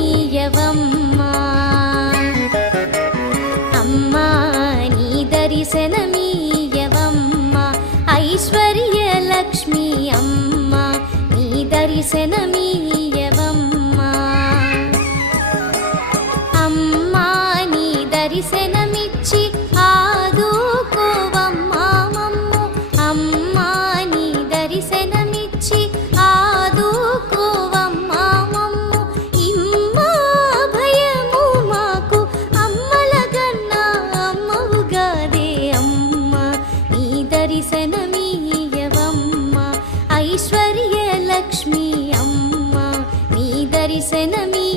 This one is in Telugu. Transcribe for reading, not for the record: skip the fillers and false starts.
దర్శనమీయవమ్మా అమ్మా నీ దర్శనమీయవమ్మా ఐశ్వర్య లక్ష్మి అమ్మా నీ దర్శనమీయవమ్మా అమ్మా నీ దర్శనమిచ్చి ఆదుకోవమ్మా మమ్ము అమ్మా నీ దర్శనమిచ్చి ఆదుకోవమ్మా మమ్ము ఇమ్మా భయము మాకు అమ్మల కన్నా అమ్మవుగాదే అమ్మా నీ దర్శనమీయవమ్మా ఐశ్వర్య లక్ష్మి అమ్మా నీ దర్శనమీ